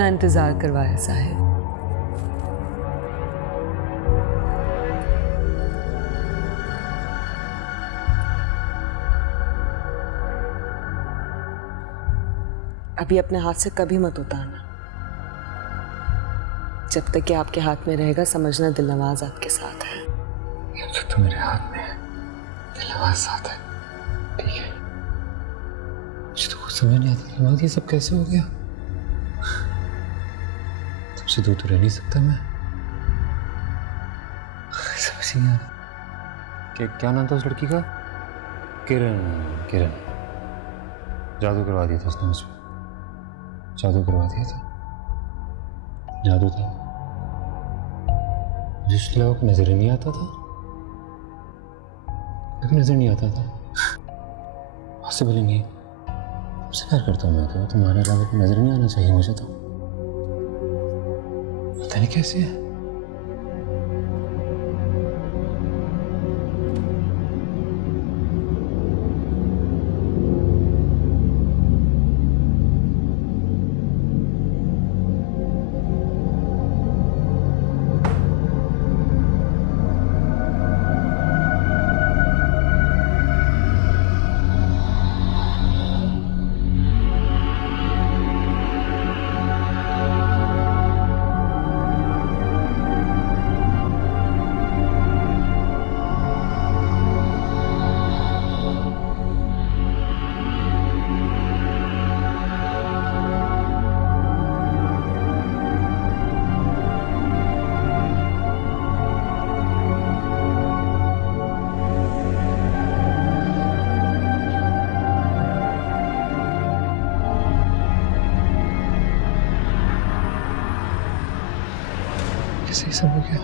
इतना इंतजार करवाया साहिब। अभी अपने हाथ से कभी मत उतारना। जब तक कि आपके हाथ में रहेगा समझना दिलनवाज आपके साथ है। जब तक तो मेरे हाथ में है दिलनवाज साथ है, ठीक है। मुझे तो कुछ समझ नहीं आता दिलनवाज ये सब कैसे हो गया। तुमसे दूर तो रह नहीं सकता मैं। समझ नहीं आ रहा। क्या नाम था उस लड़की का? किरण। किरण जादू करवा दिया था उसने मुझ पर। जादू करवा दिया था। जादू था जिसके अलावा नजर ही नहीं आता था। कभी नजर नहीं आता था। पॉसिबल ही नहीं। तुमसे प्यार करता हूँ मैं तो तुम्हारे अलावा नजर नहीं आना चाहिए मुझे तो। पता नहीं कैसे है। कैसे ये सब हो गया?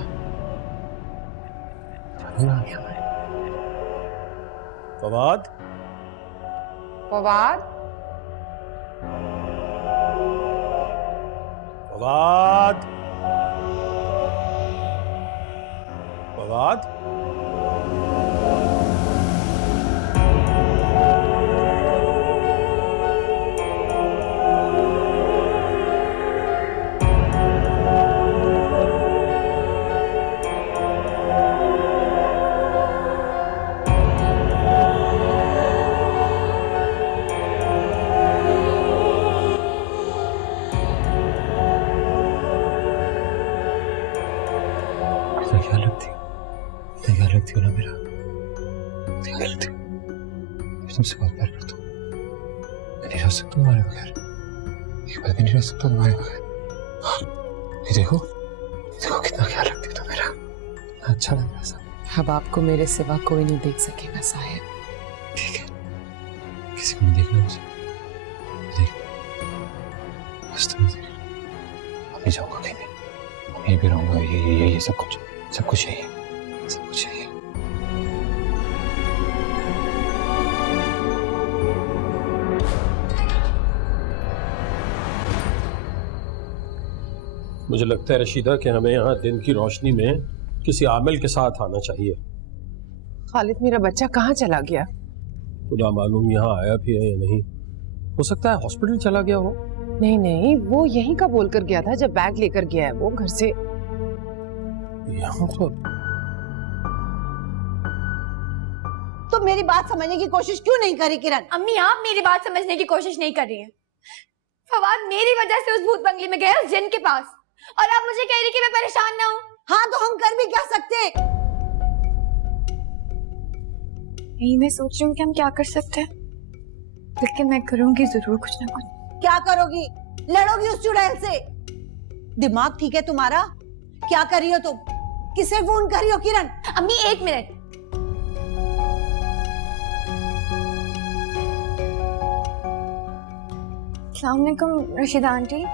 फवाद, फवाद, फवाद, फवाद। ख्याल रखती हो ना मेरा। ख्याल रखती हो। मैं तुमसे बहुत प्यार करता हूँ। मैं नहीं रह सकता तुम्हारे बगैर। एक पल भी नहीं रह सकता तुम्हारे बगैर। ये देखो कितना ख्याल रखती हो तुम मेरा। कितना अच्छा लग रहा है सब। अब आपको मेरे सिवा कोई नहीं देख सकेगा साहिब। ठीक है, किसी को नहीं देखना मुझे। देख बस तुम्हें देख। अभी जाऊंगा कहीं नहीं। मैं यहीं पे रहूंगा। ये सब कुछ यही है। सब कुछ यही है। मुझे लगता है रशीदा कि हमें यहाँ दिन की रोशनी में किसी आमिल के साथ आना चाहिए। खालिद मेरा बच्चा कहाँ चला गया? खुदा मालूम यहाँ आया भी है या नहीं। हो सकता है हॉस्पिटल चला गया हो। नहीं, वो यहीं का बोल कर गया था जब बैग लेकर गया है वो घर से। यहाँ तो मेरी बात समझने की कोशिश क्यों नहीं करी किरण? अम्मी आप मेरी बात समझने की कोशिश नहीं कर रही हैं। फवाद मेरी वजह से उस भूत बंगले में गया उस जिन के पास, और आप मुझे कह रही कि मैं परेशान ना हूँ। हाँ तो हम कर भी क्या सकते? यही मैं सोच रही हूँ कि हम क्या कर सकते हैं, लेकिन मैं करूंगी जरूर कुछ ना कुछ। क्या करोगी? लड़ोगी उस चुड़ैल से? दिमाग ठीक है तुम्हारा? क्या कर रही हो तुम? किसे फोन कर रही हो किरण? अम्मी एक मिनट। अस्सलाम वालेकुम रशीदा आंटी।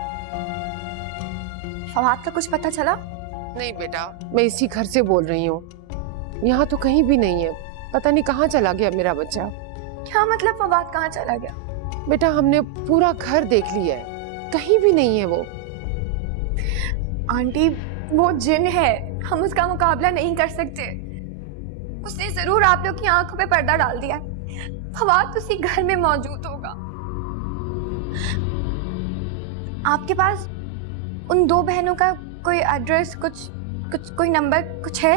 फवाद का कुछ पता चला? नहीं बेटा, मैं इसी घर से बोल रही हूँ। यहाँ तो कहीं भी नहीं है। पता नहीं कहाँ चला गया मेरा बच्चा। क्या मतलब फवाद कहाँ चला गया? बेटा हमने पूरा घर देख लिया है, कहीं भी नहीं है वो। आंटी वो जिन है, हम उसका मुकाबला नहीं कर सकते। उसने जरूर आप लोग की आंखों पे पर्दा डाल दिया है। फवाद उसी घर में मौजूद होगा। आपके पास उन दो बहनों का कोई एड्रेस, कुछ कोई नंबर कुछ है?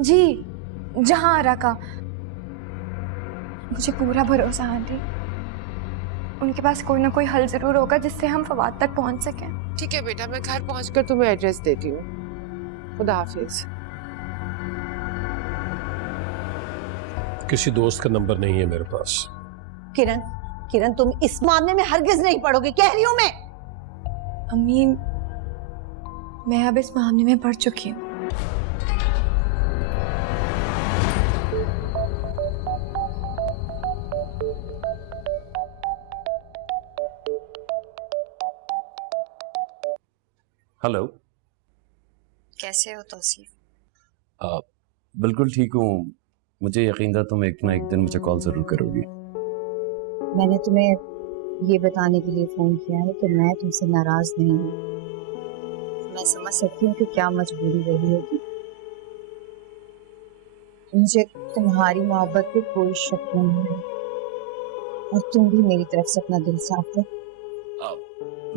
जी, जहां आरा का। मुझे पूरा भरोसा आंटी, उनके पास कोई ना कोई हल जरूर होगा जिससे हम फवाद तक पहुंच सकें। ठीक है बेटा, मैं घर पहुंचकर तुम्हें एड्रेस देती हूँ। खुदा हाफिज। किसी दोस्त का नंबर नहीं है मेरे पास। किरण, किरण तुम इस मामले में हरगिज नहीं पड़ोगे, कह रही हूं मैं। अम्मी, मैं अब इस मामले में पड़ चुकी हूँ। हेलो। कैसे हो तौसीफ? बिल्कुल ठीक हूँ। मुझे यकीन था तुम एक ना एक दिन मुझे कॉल ज़रूर करोगी। मैंने तुम्हें ये बताने के लिए फ़ोन किया है कि मैं तुमसे नाराज़ नहीं हूँ। मैं समझ सकती हूँ कि क्या मजबूरी रही होगी। मुझे तुम्हारी मोहब्बत पे कोई शक नहीं है और तुम भी मेरी तरफ से अपना दिल साफ कर।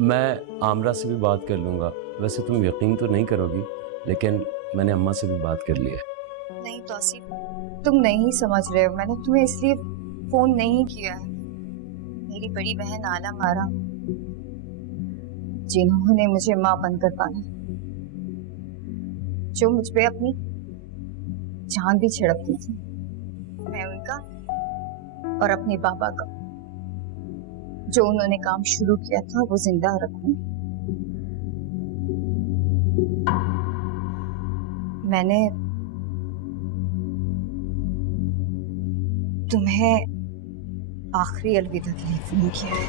मैं आमरा से भी बात कर लूँगा। वैसे तुम यकीन तो नहीं करोगी, लेकिन मैंने अम्मा से भी बात कर ली है। नहीं तौसीफ, तुम नहीं समझ रहे हो। मैंने तुम्हें इसलिए फ़ोन नहीं किया है। मेरी बड़ी बहन आलम आरा, जिन्होंने मुझे माँ बनकर पाला, जो मुझ पे अपनी जान भी छिड़कती थी, मैं उनका और अपने पापा का जो उन्होंने काम शुरू किया था वो जिंदा रखूंगी। मैंने तुम्हें आखिरी अलविदा के लिए फोन किया है।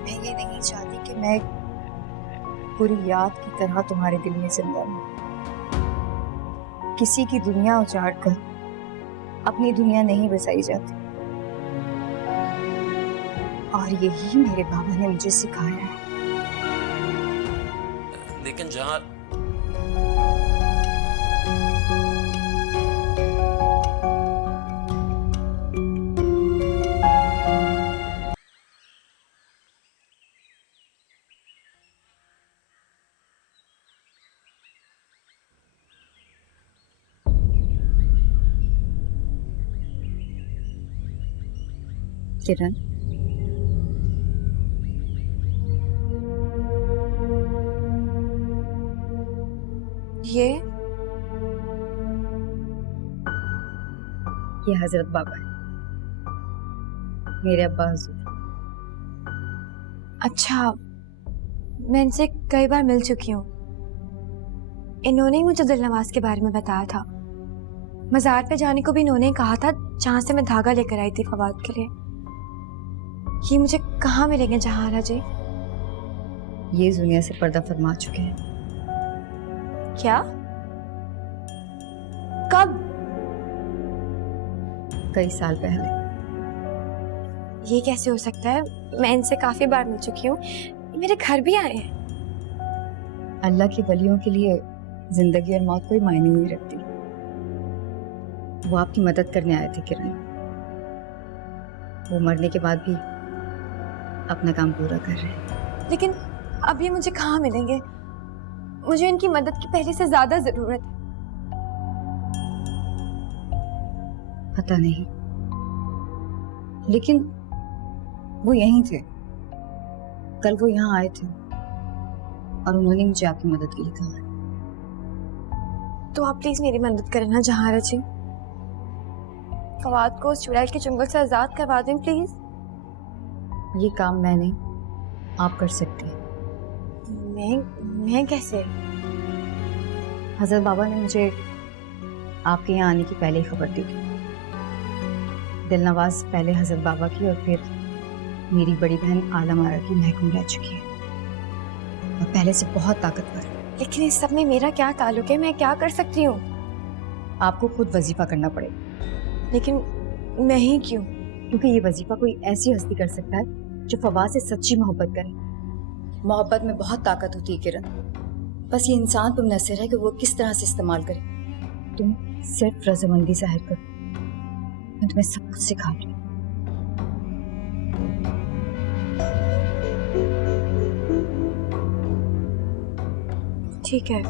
मैं ये नहीं चाहती कि मैं पूरी याद की तरह तुम्हारे दिल में जिंदा रहूं। किसी की दुनिया उजाड़ कर अपनी दुनिया नहीं बसाई जाती, और यही मेरे बाबा ने मुझे सिखाया है। लेकिन जहाँ किरण, ये हजरत बाबा है, मेरे अब्बा हुजूर। अच्छा, मैं इनसे कई बार मिल चुकी हूँ। इन्होंने ही मुझे दिलनवाज के बारे में बताया था। मज़ार पे जाने को भी इन्होंने कहा था, जहाँ से मैं धागा लेकर आई थी फवाद के लिए। ये मुझे कहाँ मिलेंगे जहारा जी? ये इस दुनिया से पर्दा फरमा चुके हैं। क्या? कब? कई साल पहले। ये कैसे हो सकता है? मैं इनसे काफी बार मिल चुकी हूँ, मेरे घर भी आए हैं। अल्लाह के वलियों के लिए जिंदगी और मौत कोई मायने नहीं रखती। वो आपकी मदद करने आए थे किरण। वो मरने के बाद भी अपना काम पूरा कर रहे हैं। लेकिन अब ये मुझे कहाँ मिलेंगे? मुझे इनकी मदद की पहले से ज्यादा जरूरत है। पता नहीं, लेकिन वो यहीं थे। कल वो यहाँ आए थे और उन्होंने मुझे आपकी मदद के लिए कहा है। तो आप प्लीज मेरी मदद करें ना जहारा जी। फवाद को उस चुड़ैल के चुंगल से आजाद करवा दें प्लीज। ये काम मैं नहीं, आप कर सकती हैं। मैं कैसे? हजरत बाबा ने मुझे आपके यहाँ आने की पहले ही खबर दी थी। दिलनवाज पहले हजरत बाबा की और फिर मेरी बड़ी बहन आलम आरा की महकूम रह चुकी है और पहले से बहुत ताकतवर। लेकिन इस सब में मेरा क्या ताल्लुक है? मैं क्या कर सकती हूँ? आपको खुद वजीफा करना पड़ेगा। लेकिन मैं ही क्यों? क्योंकि ये वजीफा कोई ऐसी हस्ती कर सकता है जो फवाद से सच्ची मोहब्बत करे। मोहब्बत में बहुत ताकत होती है किरण, बस ये इंसान पर मुनहसर है कि वो किस तरह से इस्तेमाल करे। तुम सिर्फ रज़ामंदी जाहिर करो, मैं तुम्हें सब कुछ सिखा दूँ। ठीक है,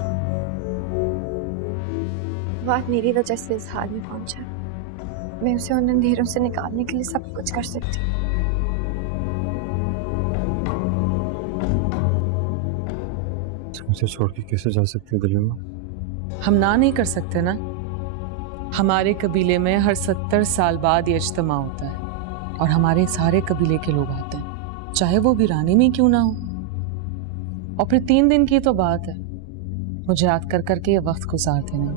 बात मेरी वजह से इस हाल में पहुंचा। मैं उसे उन अंधेरों से निकालने के लिए सब कुछ कर सकती हूँ। मुझे छोड़ के कैसे जा सकती हो दिल्ली में? हम ना नहीं कर सकते ना। हमारे कबीले में हर 70 साल बाद ये इज्तिमा होता है और हमारे सारे कबीले के लोग आते हैं, चाहे वो वीराने में क्यों ना हो। और फिर 3 दिन की तो बात है, मुझे याद कर करके ये वक्त गुजार देना।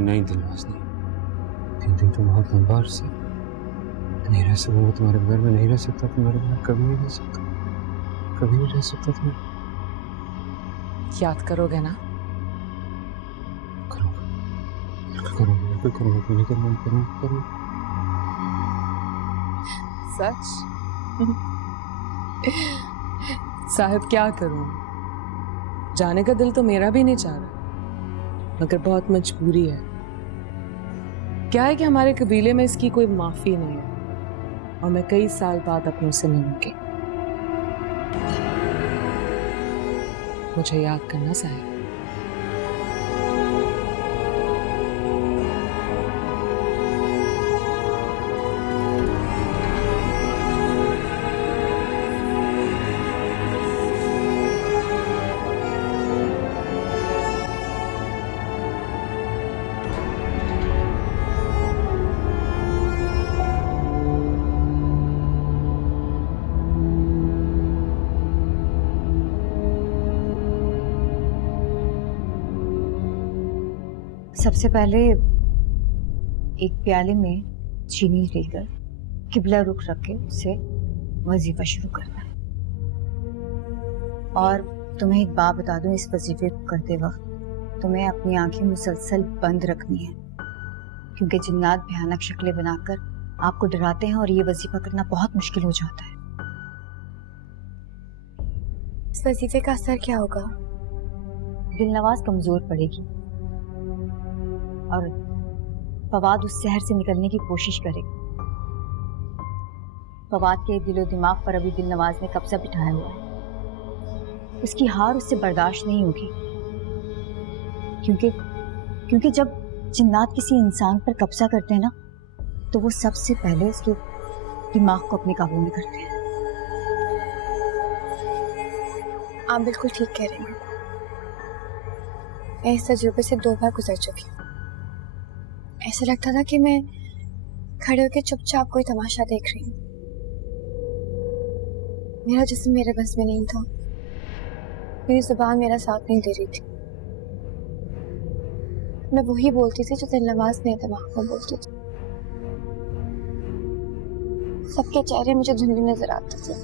नहीं दिलवास नहीं, 3 दिन तो बहुत लंबा अरसा नहीं रह सकता। मैं तुम्हारे बगैर में नहीं रह सकता, तुम्हारे बगैर कभी नहीं रह सकता, कभी नहीं रह सकता। तुम्हें याद करोगे ना? करूँगा, बिल्कुल करूँगा, क्यों नहीं करूँगा। सच? साहिब क्या करूं? जाने का दिल तो मेरा भी नहीं चाह रहा, मगर बहुत मजबूरी है। क्या है कि हमारे कबीले में इसकी कोई माफी नहीं है और मैं कई साल बाद अपनों से मिलूंगी। मुझे याद करना साहिब। सबसे पहले एक प्याले में चीनी लेकर किबला रुख रख के उससे वजीफा शुरू करना है। और तुम्हें एक बात बता दूं, इस वजीफे को करते वक्त तुम्हें अपनी आंखें मुसलसल बंद रखनी है, क्योंकि जिन्नात भयानक शक्लें बनाकर आपको डराते हैं और ये वजीफा करना बहुत मुश्किल हो जाता है। इस वजीफे का असर क्या होगा? दिलनवाज कमजोर पड़ेगी और फवाद उस शहर से निकलने की कोशिश करेगा। फवाद के दिलो दिमाग पर अभी दिलनवाज ने कब्जा बिठाया हुआ है। उसकी हार उससे बर्दाश्त नहीं होगी, क्योंकि जब जिन्नात किसी इंसान पर कब्जा करते हैं ना, तो वो सबसे पहले उसके दिमाग को अपने काबू में करते हैं। आप बिल्कुल ठीक कह रही हैं। मैं इस तजुर्बे से 2 बार गुजर चुकी हूँ। ऐसा लगता था कि मैं खड़े होकर चुपचाप कोई तमाशा देख रही हूँ। मेरा जिस्म मेरे बस में नहीं था, मेरी जुबान मेरा साथ नहीं दे रही थी। मैं वही बोलती थी जो दिलनवाज मेरे दिमाग में बोलती थी। सबके चेहरे मुझे धुंधले नजर आते थे,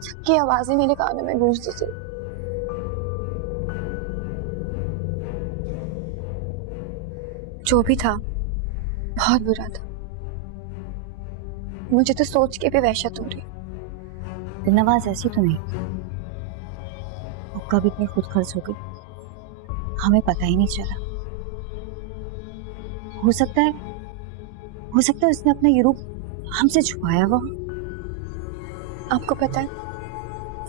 सबकी आवाजें मेरे कानों में गूंजती थी। जो भी था बहुत बुरा था। मुझे तो सोच के भी वहशत हो रही। दिलनवाज ऐसी तो नहीं, वो कब इतनी खुद खर्च हो गई हमें पता ही नहीं चला। हो सकता है उसने अपना ये रूप हमसे छुपाया हुआ। आपको पता है,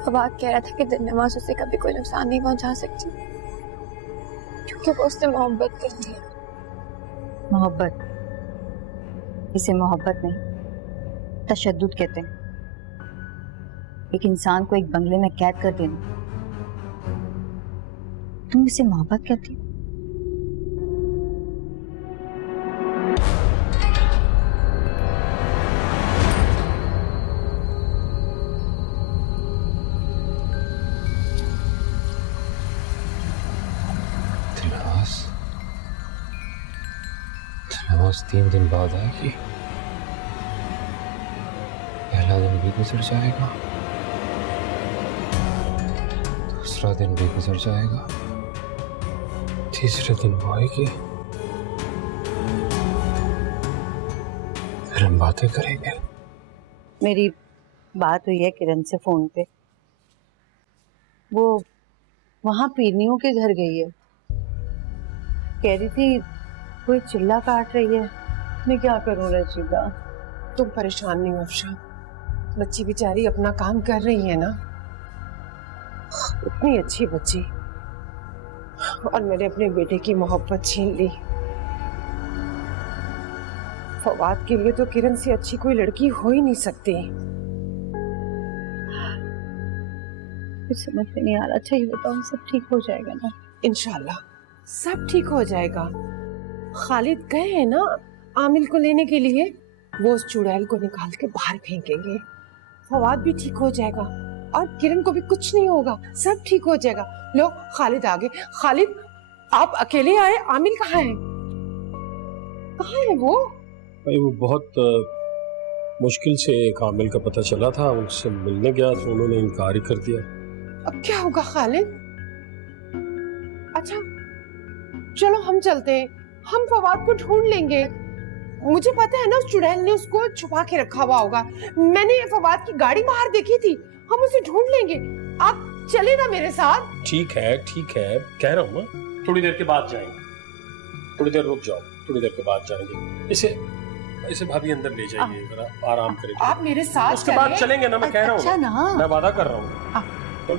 फवाद कह रहा था कि दिलनवाज उसे कभी कोई नुकसान नहीं पहुंचा सकती, क्योंकि वो उससे मोहब्बत करती है। मोहब्बत, इसे मोहब्बत नहीं तशद्दुद कहते हैं। एक इंसान को एक बंगले में कैद कर देना, तुम इसे मोहब्बत कहती हो? दिलनवाज 3 दिन बाद आएगी। पहला दिन भी गुजर जाएगा, दूसरा दिन भी गुजर जाएगा, तीसरे दिन वो आएगी, फिर हम बातें करेंगे। मेरी बात हुई है किरण से फोन पे। वो वहां पीरनियों के घर गई है। कह रही थी कोई चिल्ला काट रही है। मैं क्या करूं रशीदा, तुम परेशान नहीं हो अफशा, बच्ची बेचारी अपना काम कर रही है ना, इतनी अच्छी बच्ची, और मैंने अपने बेटे की मोहब्बत छीन ली। फवाद के लिए तो किरण से अच्छी कोई लड़की हो ही नहीं सकती। कुछ समझ में नहीं आ रहा। अच्छा ये बताओ, सब ठीक हो जाएगा ना? इंशाल्लाह सब ठीक हो जाएगा। खालिद गए हैं ना आमिल को लेने के लिए, वो उस चुड़ैल को निकाल के बाहर फेंकेंगे। फवाद भी ठीक हो जाएगा और किरण को भी कुछ नहीं होगा, सब ठीक हो जाएगा। लो खालिद आ गए। खालिद आप अकेले आए, आमिल कहाँ है? कहाँ है वो? भाई वो बहुत मुश्किल से एक आमिल का पता चला था, उनसे मिलने गया तो उन्होंने इनकार ही कर दिया। अब क्या होगा खालिद? अच्छा चलो हम चलते हैं, हम फवाद को ढूंढ लेंगे। मुझे पता है ना उस चुड़ैल ने उसको छुपा के रखा हुआ होगा, मैंने फवाद की गाड़ी बाहर देखी थी, हम उसे ढूंढ लेंगे। आप चले ना मेरे साथ? ठीक है कह रहा हूँ ना, थोड़ी देर के बाद जाएंगे, थोड़ी देर रुक जाओ, थोड़ी देर के बाद जाएंगे। इसे भाभी अंदर ले जाइए, जरा आराम करेंगे। आप मेरे साथ उसके बाद चलेंगे ना, मैं कह रहा हूँ। अच्छा ना, मैं वादा कर रहा हूँ। तो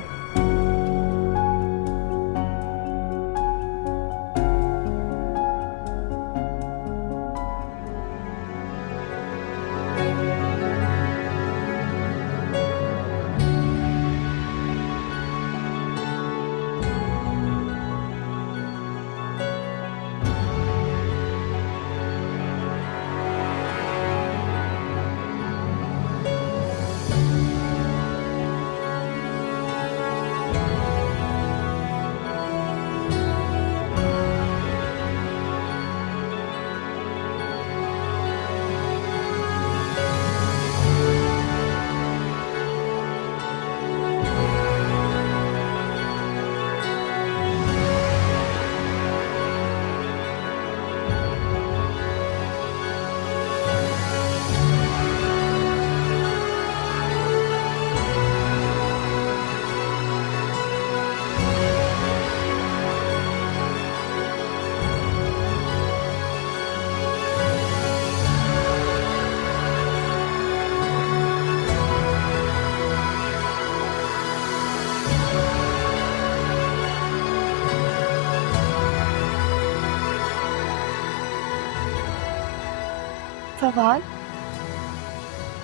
फवाद,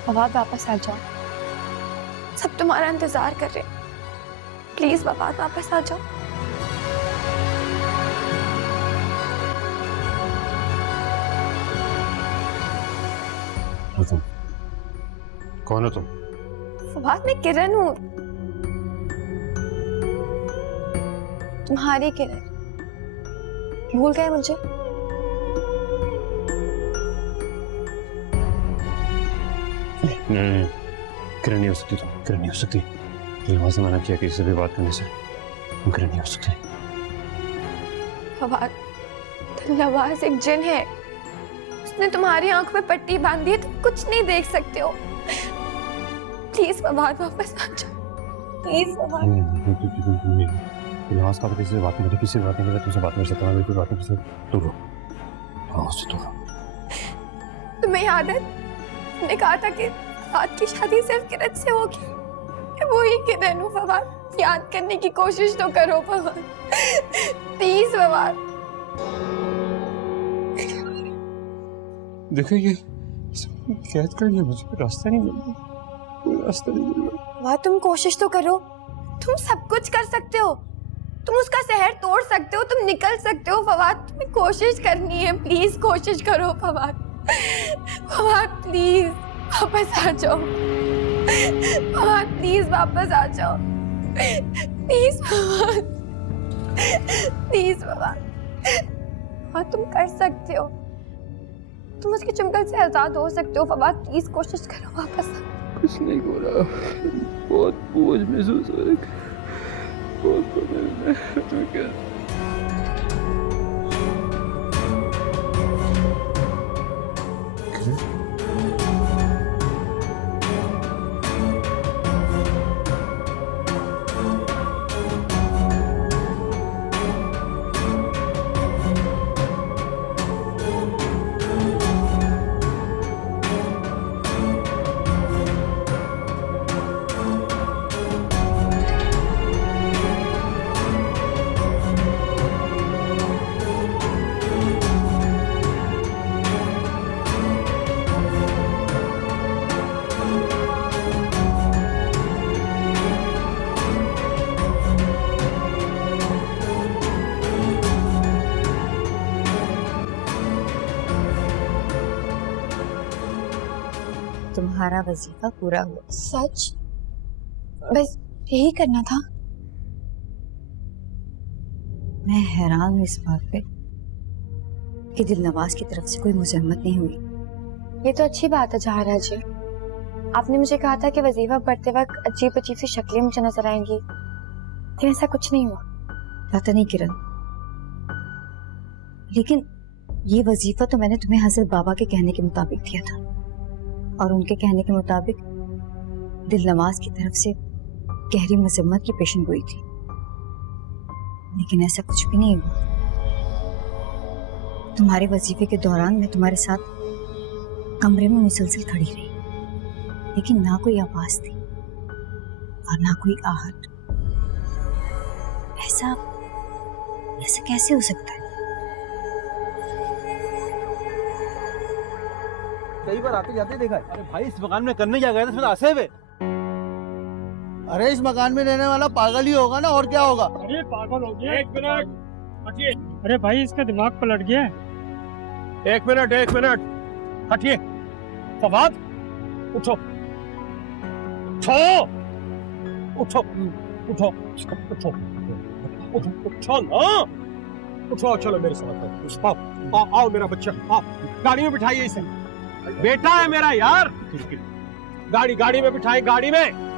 फवाद वापस आ जाओ, सब तुम्हारा इंतजार कर रहे। प्लीज फवाद वापस आ जाओ। तुम कौन हो? तुम? फवाद मैं किरण हूँ, तुम्हारी किरण। भूल गए मुझे? नहीं, किरण नहीं हो सकती। तुम किरण नहीं हो सकती। दिलवाज ने मना किया किसी से भी बात करने से। तुम किरण नहीं हो सकती। फवाद, दिलनवाज एक जिन है, उसने तुम्हारी आंख में पट्टी बांधी है, तुम कुछ नहीं देख सकते हो। प्लीज फवाद वापस आ जाओ, प्लीज फवाद। दिलवाज का किसी से बात नहीं करी, किसी से बात नहीं करी, तुमसे बात नहीं कर सकता। मैं बिल्कुल बात नहीं कर सकता। दूर हो, हाँ उससे दूर हो। तुम्हें याद है तुमने कहा था कि फवाद की शादी सिर्फ किरण से होगी? मैं वही किरण हूँ फवाद, याद करने की कोशिश तो करो फवाद, प्लीज फवाद। देखो ये कैद कर लिया, मुझे रास्ता नहीं मिल रहा, कोई रास्ता नहीं मिल रहा। वाह, तुम कोशिश तो करो, तुम सब कुछ कर सकते हो, तुम उसका शहर तोड़ सकते हो, तुम निकल सकते हो फवाद, तुम्हें कोशिश करनी है। प्लीज कोशिश करो फवाद, फवाद प्लीज वापस आ जाओ, फवाद प्लीज वापस आ जाओ, प्लीज फवाद, प्लीज फवाद। हाँ तुम कर सकते हो, तुम उसके चुंगल से आजाद हो सकते हो फवाद, प्लीज कोशिश करो वापस। कुछ नहीं हो रहा, बहुत बोझ महसूस हो रहा है, बहुत तुम्हारा वजीफा पूरा हुआ। सच? बस यही करना था। मैं हैरान हूँ इस बात पे कि दिलनवाज की तरफ से कोई मुजम्मत नहीं हुई। ये तो अच्छी बात है जहारा जी। आपने मुझे कहा था कि वजीफा पढ़ते वक्त अजीब अजीब सी शक्लें मुझे नजर आएंगी, लेकिन ऐसा कुछ नहीं हुआ। पता नहीं किरण, लेकिन ये वजीफा तो मैंने तुम्हें हजरत बाबा के कहने के मुताबिक दिया था, और उनके कहने के मुताबिक दिलनवाज की तरफ से गहरी मजम्मत की पेशन गोई थी, लेकिन ऐसा कुछ भी नहीं हुआ। तुम्हारे वजीफे के दौरान मैं तुम्हारे साथ कमरे में मुसलसल खड़ी रही, लेकिन ना कोई आवाज थी और ना कोई आहट। ऐसा ऐसा कैसे हो सकता है? कई बार आते जाते देखा है। अरे भाई, इस मकान में करने क्या गए थे? इसमें आसे हुए। अरे इस मकान में रहने वाला पागल ही होगा ना, और क्या होगा? अरे पागल हो गया। 1 मिनट हटिए। अरे भाई, इसका दिमाग पलट गया है। 1 मिनट हटिए। फवाद उठो उठो उठो उठो उठो उठो ना, उठो। चलो मेरे साथ आओ, आओ मेरा बच्चा, आओ गाड़ी में बिठाइए इसे। बेटा है मेरा यार। गाड़ी में बिठाइए, गाड़ी में।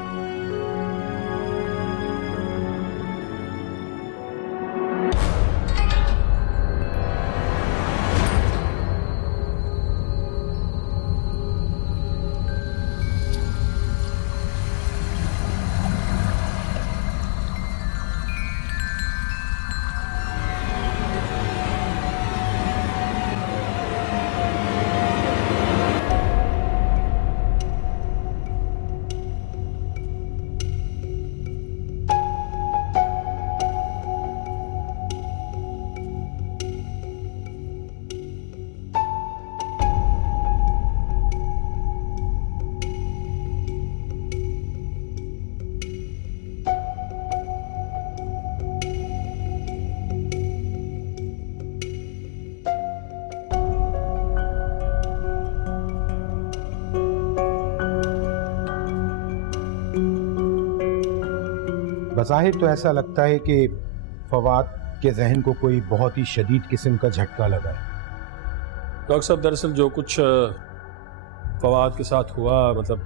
बज़ाहिर तो ऐसा लगता है कि फवाद के जहन को कोई बहुत ही शदीद किस्म का झटका लगा है। डॉक्टर साहब, दरअसल जो कुछ फवाद के साथ हुआ, मतलब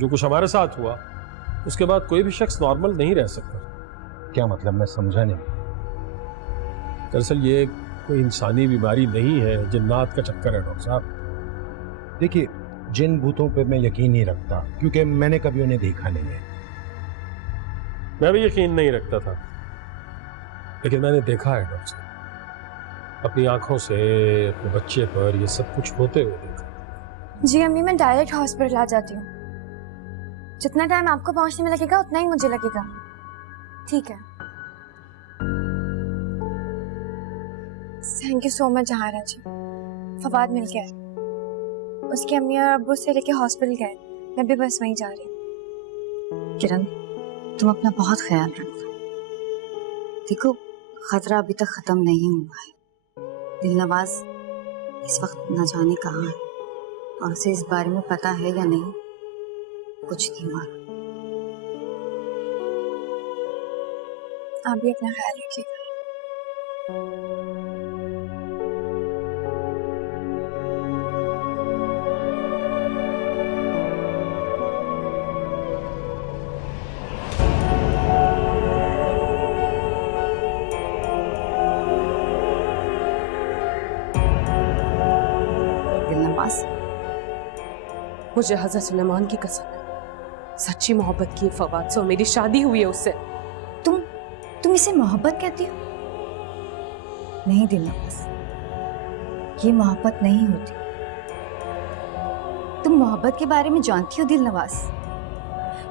जो कुछ हमारे साथ हुआ, उसके बाद कोई भी शख्स नॉर्मल नहीं रह सकता। क्या मतलब? मैं समझा नहीं। दरअसल ये कोई इंसानी बीमारी नहीं है, जिन्नात का चक्कर है डॉक्टर साहब। देखिए, जिन भूतों पे मैं यकीन नहीं रखता, क्योंकि मैंने कभी उन्हें देखा नहीं है। मैं भी यकीन नहीं रखता था, लेकिन मैंने देखा है डॉक्टर साहब, अपनी आंखों से अपने बच्चे पर ये सब कुछ होते हुए देखा। जी अम्मी, मैं डायरेक्ट हॉस्पिटल आ जाती हूँ। जितना टाइम आपको पहुँचने में लगेगा उतना ही मुझे लगेगा। ठीक है। थैंक यू सो मच जहारा जी। फवाद मिल गया, उसकी अम्मी और अब्बू से लेके हॉस्पिटल गए। मैं भी बस वहीं जा रही हूँ। किरण, तुम अपना बहुत ख्याल रखना। देखो, खतरा अभी तक खत्म नहीं हुआ है। दिलनवाज इस वक्त न जाने कहाँ है, और उसे इस बारे में पता है या नहीं, कुछ नहीं मालूम। आप भी अपना ख्याल रखिएगा। मुझे हजरत सुलेमान की कसम है, सच्ची मोहब्बत की फवाद से, और मेरी शादी हुई है उससे। तुम इसे मोहब्बत कहती हो? नहीं दिलनवाज, ये मोहब्बत नहीं होती। तुम मोहब्बत के बारे में जानती हो दिलनवाज?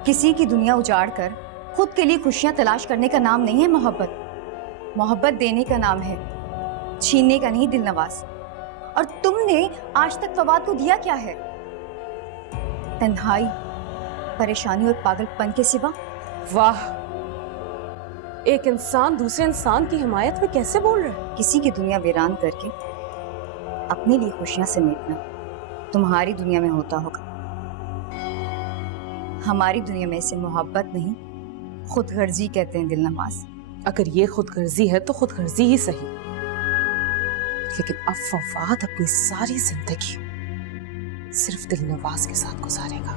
किसी की दुनिया उजाड़ कर खुद के लिए खुशियां तलाश करने का नाम नहीं है मोहब्बत। मोहब्बत देने का नाम है, छीनने का नहीं दिलनवाज। और तुमने आज तक फवाद को दिया क्या है? तन्हाई, परेशानी और पागलपन के सिवा। वाह, एक इंसान दूसरे इंसान की हिमायत में कैसे बोल रहे हैं? किसी की दुनिया वीरान करके अपने लिए खुशियां समेटना तुम्हारी दुनिया में होता होगा, हमारी दुनिया में इसे मोहब्बत नहीं, खुदगर्जी कहते हैं दिलनवाज। अगर ये खुदगर्जी है तो खुदगर्जी ही सही, लेकिन अब फवाद अपनी सारी जिंदगी सिर्फ दिलनवाज के साथ गुजारेगा।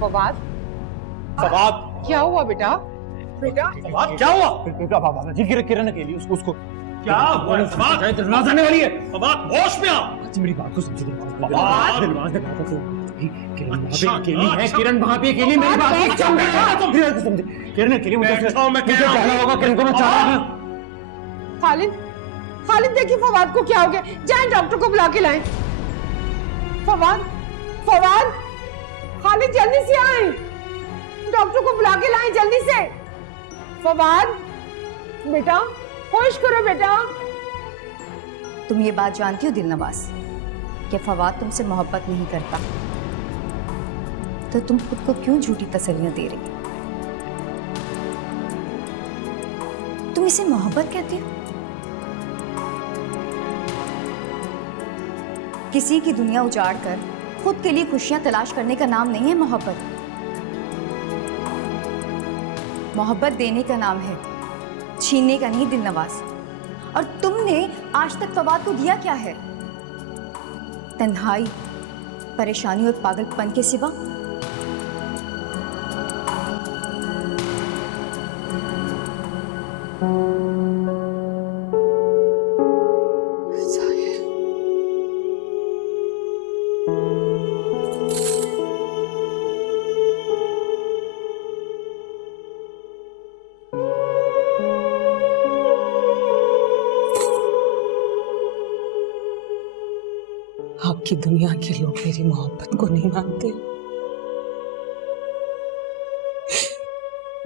फवाद, फवाद, क्या हुआ बेटा? बेटा फवाद क्या हुआ? बेटा बाबा जी किरण अकेली उसको क्या हुआ फवाद? दिलनवाज आने वाली है। फवाद होश में आ। मेरी बात को समझो। फवाद! दिलनवाज ने कहा था किरण वहाँ अच्छा, पे अकेली है। अच्छा। किरण वहाँ पे अकेली, मेरी बात को अच्छा, समझो। बैठो, किरण को समझे। किरण अकेली, मुझे बैठो, मैं कह रहा हूँ। जाना होगा। किरण को मैं चाह रहा हूँ। खालिद, खालिद देखिए फवाद को क्या हो गया, जाएं डॉक्टर को बुला के लाएं। फवाद, फवाद, खालिद जल्दी से आए, डॉक्टर को बुला के लाएं जल्दी से। फवाद बेटा, होश करो बेटा। तुम ये बात जानती हो दिलनवाज कि फवाद तुमसे मोहब्बत नहीं करता, तो तुम खुद को क्यों झूठी तसल्लियां दे रही? तुम इसे मोहब्बत कहती हो? किसी की दुनिया उजाड़ कर खुद के लिए खुशियां तलाश करने का नाम नहीं है मोहब्बत। मोहब्बत देने का नाम है, छीनने का नहीं दिलनवाज। और तुमने आज तक फवाद को दिया क्या है? तन्हाई, परेशानी और पागलपन के सिवा? आपकी दुनिया के लोग मेरी मोहब्बत को नहीं मानते,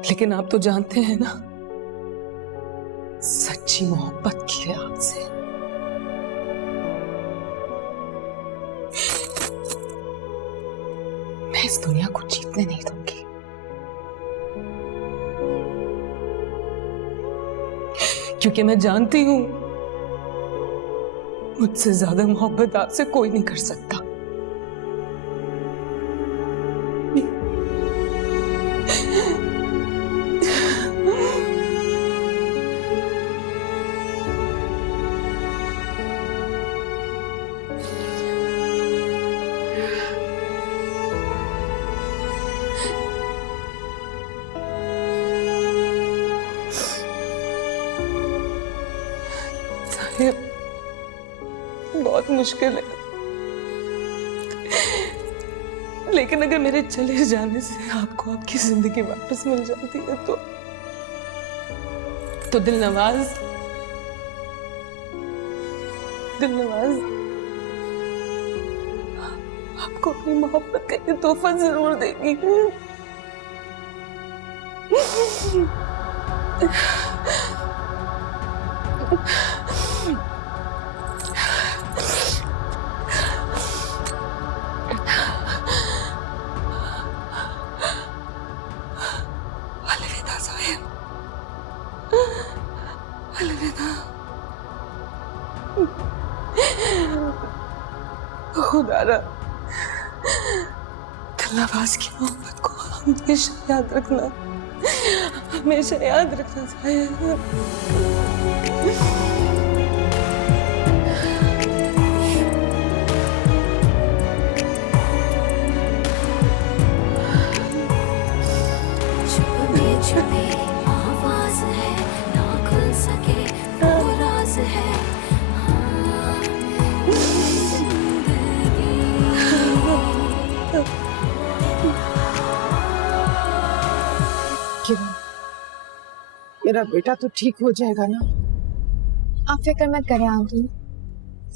लेकिन आप तो जानते हैं ना, सच्ची मोहब्बत की है आपसे। मैं इस दुनिया को जीतने नहीं दूंगी, क्योंकि मैं जानती हूं मुझसे ज्यादा मोहब्बत आपसे कोई नहीं कर सकता। साहिब, बहुत मुश्किल है, लेकिन अगर मेरे चले जाने से आपको आपकी जिंदगी वापस मिल जाती है तो दिलनवाज, दिलनवाज आपको अपनी मोहब्बत का ये तोहफा जरूर देगी। अलविदा साहिब, अलविदा। खुदारा दिलनवाज की मोहब्बत को हमेशा याद रखना, हमेशा याद रखना साहिब। छुपी आवाज है, ना खुल सके वो राज है। किरण, मेरा बेटा तो ठीक हो जाएगा ना? आप फिक्र मत करें आंटी,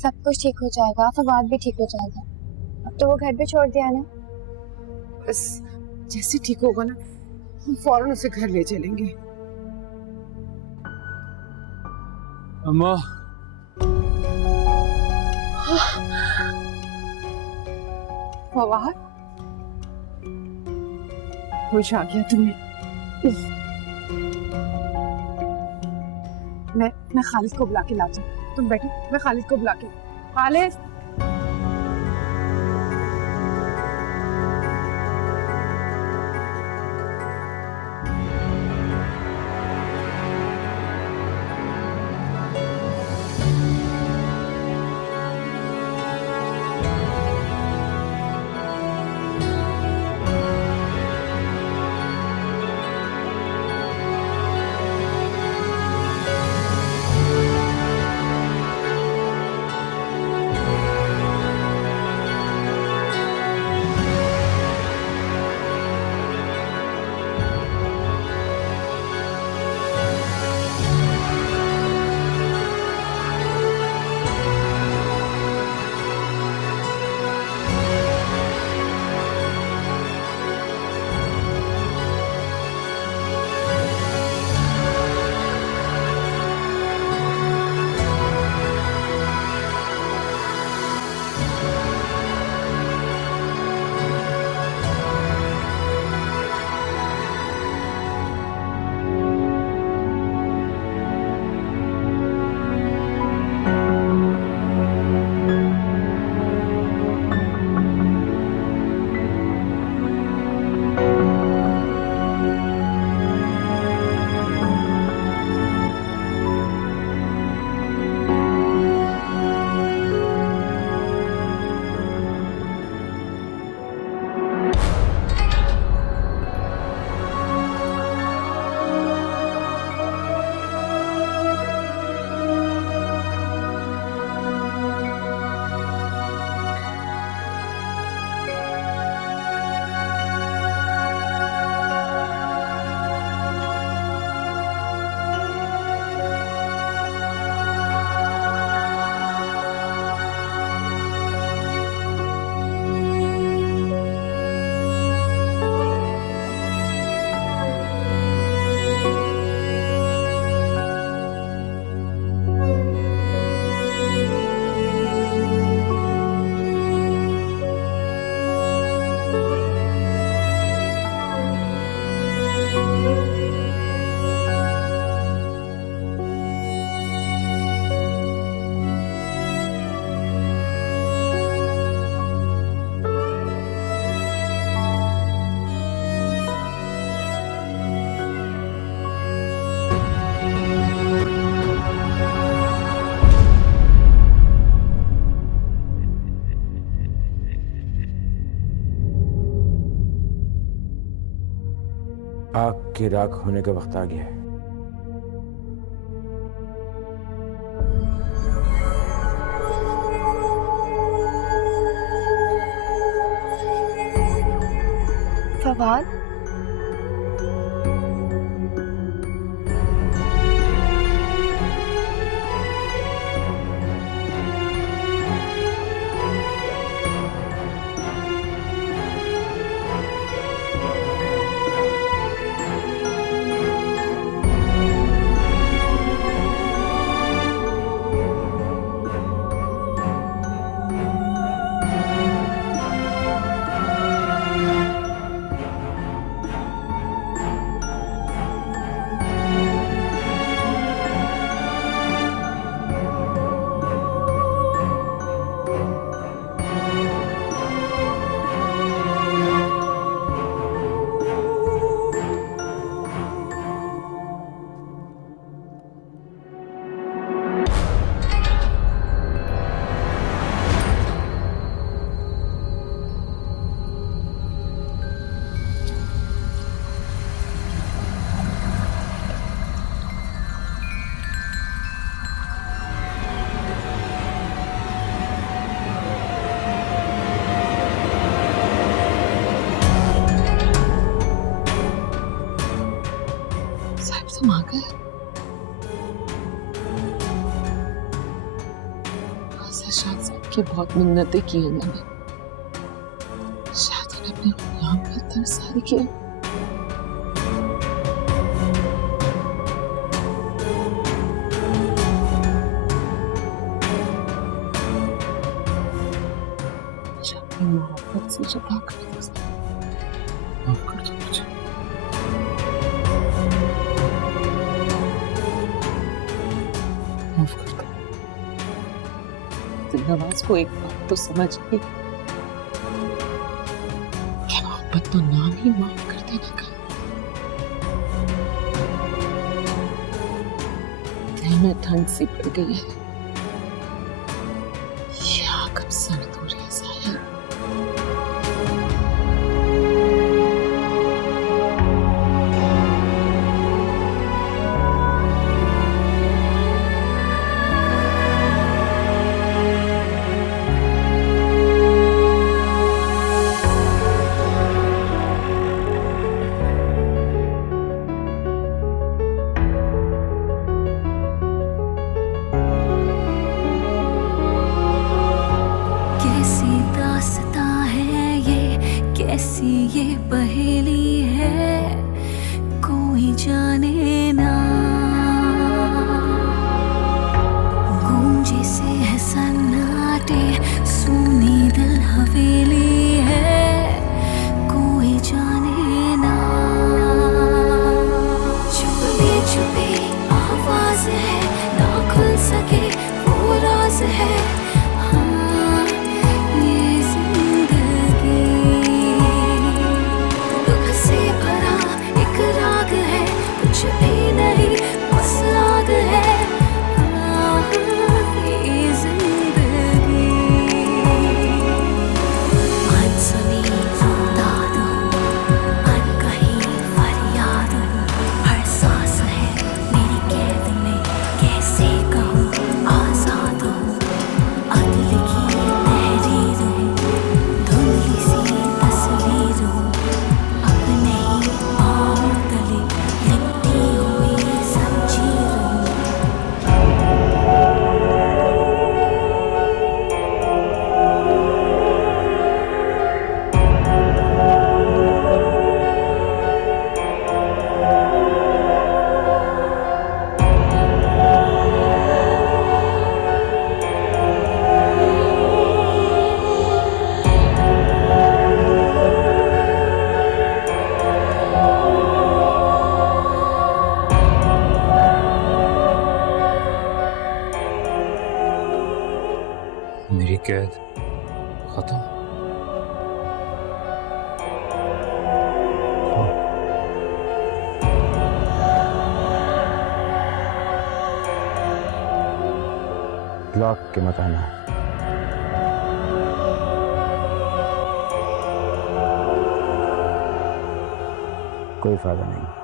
सब कुछ ठीक हो जाएगा, फवाद भी ठीक हो जाएगा। अब तो वो घर भी छोड़ दिया ना। बस जैसे ठीक होगा ना, हम फौरन उसे घर ले चलेंगे। अम्मा, फवाद, होश आ गया तुम्हें? मैं खालिद को बुला के लाती हूँ। तुम बैठो, मैं खालिद को बुला के। खालिद, आग की राख होने का वक्त आ गया है। फवाद, तुम आ गए? शायद सबकी बहुत मिन्नतें की है मैंने, शायद उन्हें अपने गुलाम पे तरस आ रही है। मुझे अपनी मोहब्बत से जुदा कर दो, माफ कर दो मुझे। माफ कर दो। दिलनवाज को एक बात तो समझिए कि मोहब्बत तो नाम ही माफ कर देने का। दिल में ठंड सी पड़ गई है, ये आग अब सर्द हो रही है साहिल। कैसी दास्तां है ये, कैसी ये पहेली है, कोई जाने ना। गूंजे से है सन्नाटे, सुनी दिल हवेली है, कोई जाने ना। छुपे छुपे आवाज है, ना खुल सके वो राज है। मेरी कैद खत्म। इतलाक के मत आना। कोई फायदा नहीं।